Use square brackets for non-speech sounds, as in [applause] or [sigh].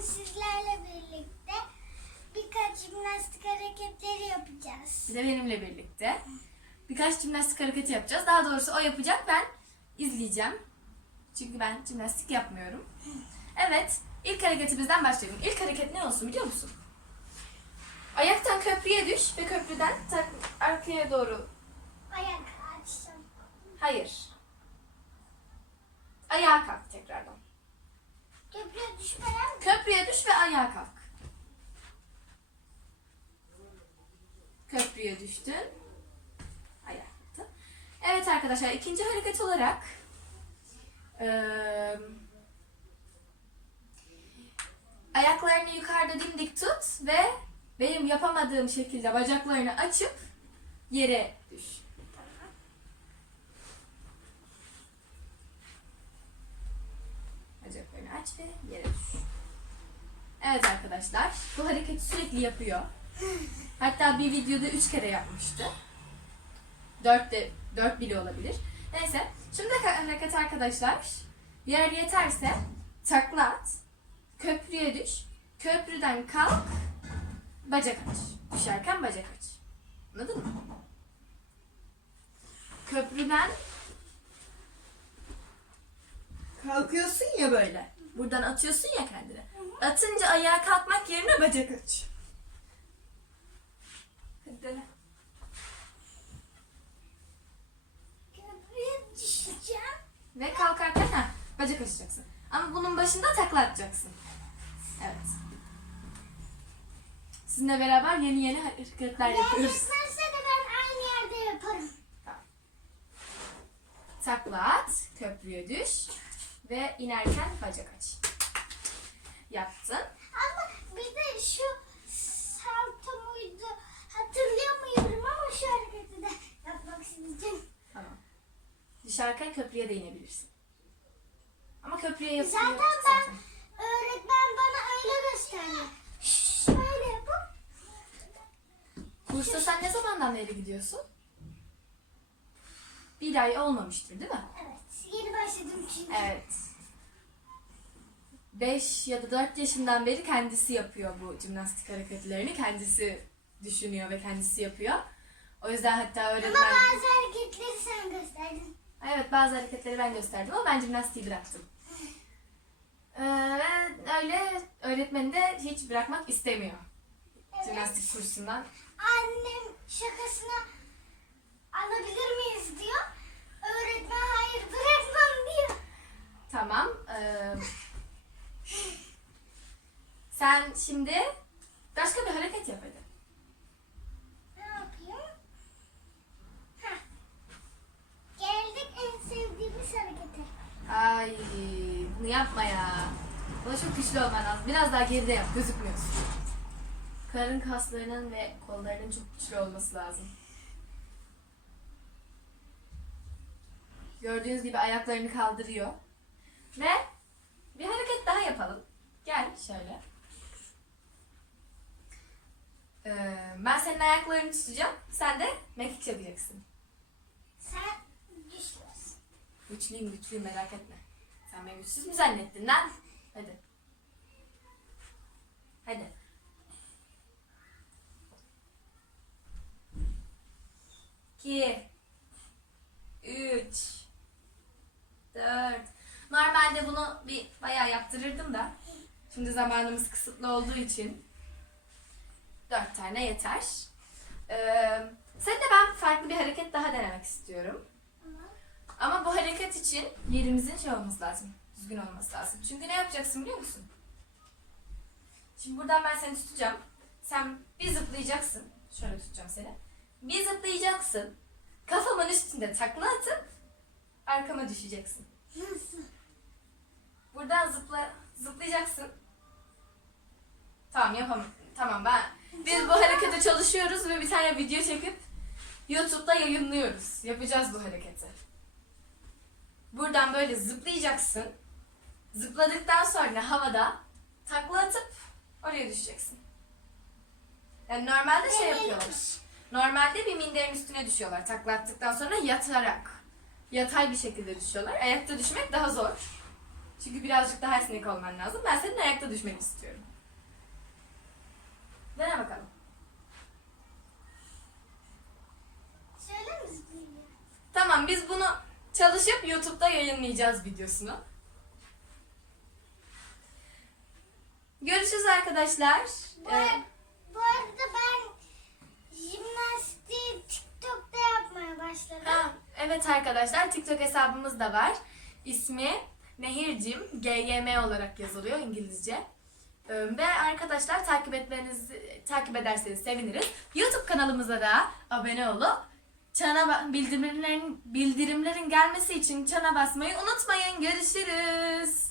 bugün sizlerle birlikte birkaç jimnastik hareketleri yapacağız. Bir de benimle birlikte birkaç jimnastik hareketi yapacağız. Daha doğrusu o yapacak ben izleyeceğim. Çünkü ben jimnastik yapmıyorum. Evet, ilk hareketimizden başlayalım. İlk hareket ne olsun biliyor musun? Ayaktan köprüye düş ve köprüden tak arkaya doğru. Ayak açacağım. Hayır. Ayağa kalk tekrardan. Köprüye Köprüye düş ve ayağa kalk. Köprüye düştün. Ayağa kalktın. Evet arkadaşlar ikinci hareket olarak eee, ayaklarını yukarıda dimdik tut ve benim yapamadığım şekilde bacaklarını açıp yere düş. Bacaklarını aç ve yere düş. Evet arkadaşlar, bu hareketi sürekli yapıyor. Hatta bir videoda üç kere yapmıştı. Dört de, dört bile olabilir. Neyse, şimdi hareket arkadaşlar. Yer yeterse takla at, köprüye düş, köprüden kalk, bacak aç. Düşerken bacak aç. Anladın mı? Köprüden kalkıyorsun ya böyle. Buradan atıyorsun ya kendini. Atınca ayağa kalkmak yerine bacak aç. Hadi dene. Ve kalkarken ha, bacak açacaksın. Ama bunun başında takla atacaksın. Evet. Sizinle beraber yeni yeni hareketler yapıyoruz. yetmezse de ben aynı yerde yaparım. Takla at, köprüye düş ve inerken bacak aç. Yaptın. Ama bir de şu salto muydu hatırlayamıyorum ama şu hareketi de yapmak isteyeceğim. Tamam. Düşerken köprüye de inebilirsin. Ama köprüye yapıyor. Zaten ben öğretmen bana öyle gösterdi. Şöyle yapıp Kursa sen ne zamandan beri gidiyorsun? Bir ay olmamıştır değil mi? evet yeni başladım çünkü. Evet. 5 ya da 4 yaşından beri kendisi yapıyor bu jimnastik hareketlerini. Kendisi düşünüyor ve kendisi yapıyor. O yüzden hatta Ama öğretmen... bazı hareketleri sen gösterdin. Evet bazı hareketleri ben gösterdim ama ben jimnastiği bıraktım. Ee, öyle öğretmeni de hiç bırakmak istemiyor. Jimnastik kursundan. Annem şakasına alabilir miyiz diyor. Öğretmen hayır bırakmam diyor. Tamam. ee, sen şimdi başka bir hareket yap hadi. Ne yapayım? Heh. Geldik en sevdiğimiz harekete. Ay bunu yapma ya. Buna çok güçlü olman lazım. Biraz daha geride yap. Gözükmüyorsun. Karın kaslarının ve kollarının çok güçlü olması lazım. Gördüğünüz gibi ayaklarını kaldırıyor. Ve bir hareket daha yapalım. Gel şöyle. Ee, ben senin ayaklarını tutacağım. Sen de mekik yapacaksın. Sen güçlüsün. Güçlüyüm güçlüyüm merak etme. Sen beni güçsüz mü zannettin lan? Hadi. Hadi. İki. Üç. Dört. Normalde bunu bir bayağı yaptırırdım da. Şimdi zamanımız kısıtlı olduğu için dört tane yeter. Ee, seninle ben farklı bir hareket daha denemek istiyorum. Ama bu hareket için yerimizin şey olması lazım. Düzgün olması lazım. Çünkü ne yapacaksın biliyor musun? Şimdi buradan ben seni tutacağım. Sen bir zıplayacaksın. Şöyle tutacağım seni. Bir zıplayacaksın. Kafamın üstünde takla atıp arkama düşeceksin. [laughs] Buradan zıpla zıplayacaksın. Tamam yapamam. Tamam ben biz bu harekete çalışıyoruz ve bir tane video çekip YouTube'da yayınlıyoruz. Yapacağız bu hareketi. Buradan böyle zıplayacaksın. Zıpladıktan sonra havada takla atıp oraya düşeceksin. Yani normalde şey yapıyorlar. Normalde bir minderin üstüne düşüyorlar. Takla attıktan sonra yatarak. Yatay bir şekilde düşüyorlar. Ayakta düşmek daha zor. Çünkü birazcık daha esnek olman lazım. Ben senin ayakta düşmek istiyorum. Dene bakalım. Şöyle mi zıplayayım? Tamam biz bunu çalışıp YouTube'da yayınlayacağız videosunu. Görüşürüz arkadaşlar. Bu, Ee, bu arada ben jimnastiği TikTok'ta yapmaya başladım. ha, evet arkadaşlar TikTok hesabımız da var. İsmi Nehircim GYM olarak yazılıyor İngilizce. Ee, Ve arkadaşlar takip etmenizi takip ederseniz seviniriz. YouTube kanalımıza da abone olup çana bildirimlerin bildirimlerin gelmesi için çana basmayı unutmayın. Görüşürüz.